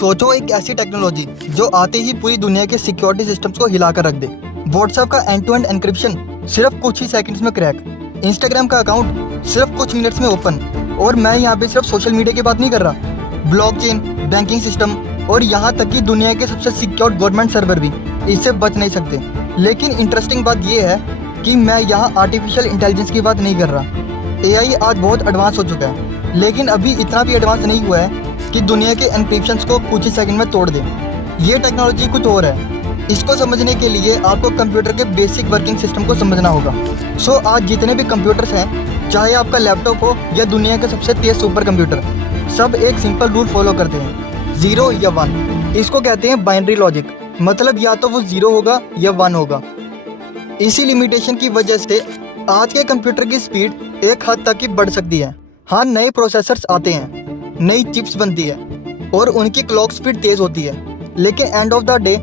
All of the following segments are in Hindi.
सोचो एक ऐसी टेक्नोलॉजी जो आते ही पूरी दुनिया के सिक्योरिटी सिस्टम्स को हिलाकर रख दे। व्हाट्सएप का एंड टू एंड एनक्रिप्शन सिर्फ कुछ ही सेकंड्स में क्रैक, इंस्टाग्राम का अकाउंट सिर्फ कुछ मिनट्स में ओपन। और मैं यहाँ पे सिर्फ सोशल मीडिया की बात नहीं कर रहा, ब्लॉकचेन, बैंकिंग सिस्टम और यहाँ तक कि दुनिया के सबसे सिक्योर गवर्नमेंट सर्वर भी इससे बच नहीं सकते। लेकिन इंटरेस्टिंग बात यह है कि मैं यहाँ आर्टिफिशियल इंटेलिजेंस की बात नहीं कर रहा। एआई आज बहुत एडवांस हो चुका है, लेकिन अभी इतना भी एडवांस नहीं हुआ है कि दुनिया के एनक्रिप्शंस को कुछ ही सेकंड में तोड़ दे। ये टेक्नोलॉजी कुछ और है। इसको समझने के लिए आपको कंप्यूटर के बेसिक वर्किंग सिस्टम को समझना होगा। सो आज जितने भी कंप्यूटर्स हैं, चाहे आपका लैपटॉप हो या दुनिया के सबसे तेज सुपर कंप्यूटर, सब एक सिंपल रूल फॉलो करते हैं, 0 या 1। इसको कहते हैं बाइनरी लॉजिक, मतलब या तो वो 0 होगा या 1 होगा। इसी लिमिटेशन की वजह से आज के कंप्यूटर की स्पीड एक हद तक ही बढ़ सकती है। हाँ, नए प्रोसेसर्स आते हैं, नई चिप्स बनती है और उनकी क्लॉक स्पीड तेज होती है, लेकिन एंड ऑफ द डे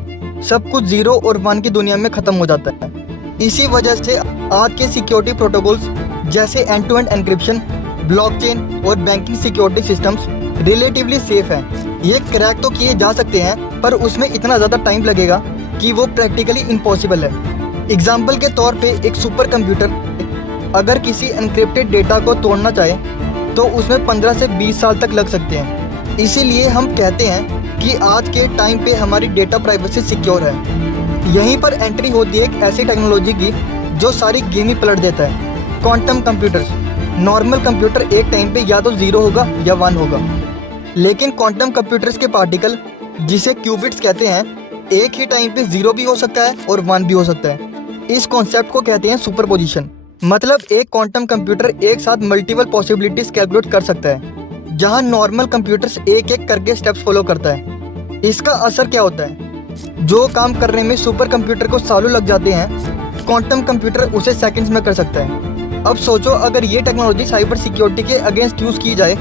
सब कुछ 0 और 1 की दुनिया में ख़त्म हो जाता है। इसी वजह से आज के सिक्योरिटी प्रोटोकॉल्स जैसे end to end encryption, blockchain और banking security systems relatively safe हैं। ये क्रैक तो किए जा सकते हैं, पर उसमें इतना ज़्यादा टाइम लगेगा कि वो प्रैक्टिकली इम्पॉसिबल है। एग्जाम्पल के तौर पे एक सुपर कंप्यूटर अगर किसी एनक्रिप्टेड डेटा को तोड़ना चाहे तो उसमें 15 से 20 साल तक लग सकते हैं। इसीलिए हम कहते हैं कि आज के टाइम पे हमारी डेटा प्राइवेसी सिक्योर है। यहीं पर एंट्री होती है एक ऐसी टेक्नोलॉजी की जो सारी गेम ही पलट देता है, क्वांटम कंप्यूटर्स। नॉर्मल कंप्यूटर एक टाइम पे या तो 0 होगा या 1 होगा, लेकिन क्वांटम कंप्यूटर्स के पार्टिकल, जिसे क्यूबिट्स कहते हैं, एक ही टाइम पे 0 भी हो सकता है और 1 भी हो सकता है। इस कॉन्सेप्ट को कहते हैं सुपरपोजिशन। मतलब एक क्वांटम कंप्यूटर एक साथ मल्टीपल पॉसिबिलिटीज कैलकुलेट कर सकता है, जहां नॉर्मल कंप्यूटर्स एक एक करके स्टेप्स फॉलो करता है। इसका असर क्या होता है? जो काम करने में सुपर कंप्यूटर को सालों लग जाते हैं, क्वांटम कंप्यूटर उसे सेकंड्स में कर सकता है। अब सोचो अगर ये टेक्नोलॉजी साइबर सिक्योरिटी के अगेंस्ट यूज की जाए,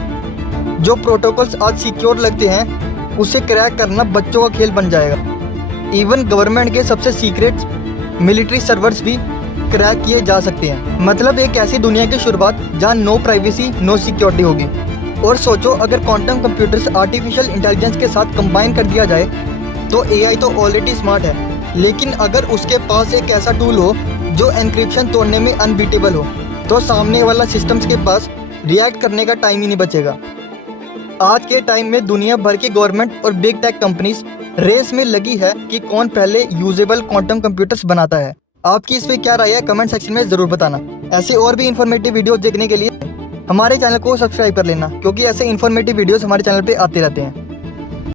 जो प्रोटोकॉल्स आज सिक्योर लगते हैं उसे क्रैक करना बच्चों का खेल बन जाएगा। इवन गवर्नमेंट के सबसे सीक्रेट मिलिट्री सर्वर्स भी क्रैक किए जा सकते हैं। मतलब एक ऐसी दुनिया की शुरुआत जहां नो प्राइवेसी, नो सिक्योरिटी होगी। और सोचो अगर क्वांटम कंप्यूटर्स आर्टिफिशियल इंटेलिजेंस के साथ कंबाइन कर दिया जाए तो एआई तो ऑलरेडी स्मार्ट है, लेकिन अगर उसके पास एक ऐसा टूल हो जो एनक्रिप्शन तोड़ने में अनबीटेबल हो, तो सामने वाला सिस्टम्स के पास रिएक्ट करने का टाइम ही नहीं बचेगा। आज के टाइम में दुनिया भर की गवर्नमेंट और बिग टेक कंपनीज रेस में लगी है कि कौन पहले यूजेबल क्वांटम कंप्यूटर्स बनाता है। आपकी इस पे क्या राय है, कमेंट सेक्शन में ज़रूर बताना। ऐसे और भी इन्फॉर्मेटिव वीडियोस देखने के लिए हमारे चैनल को सब्सक्राइब कर लेना, क्योंकि ऐसे इन्फॉर्मेटिव वीडियोस हमारे चैनल पे आते रहते हैं।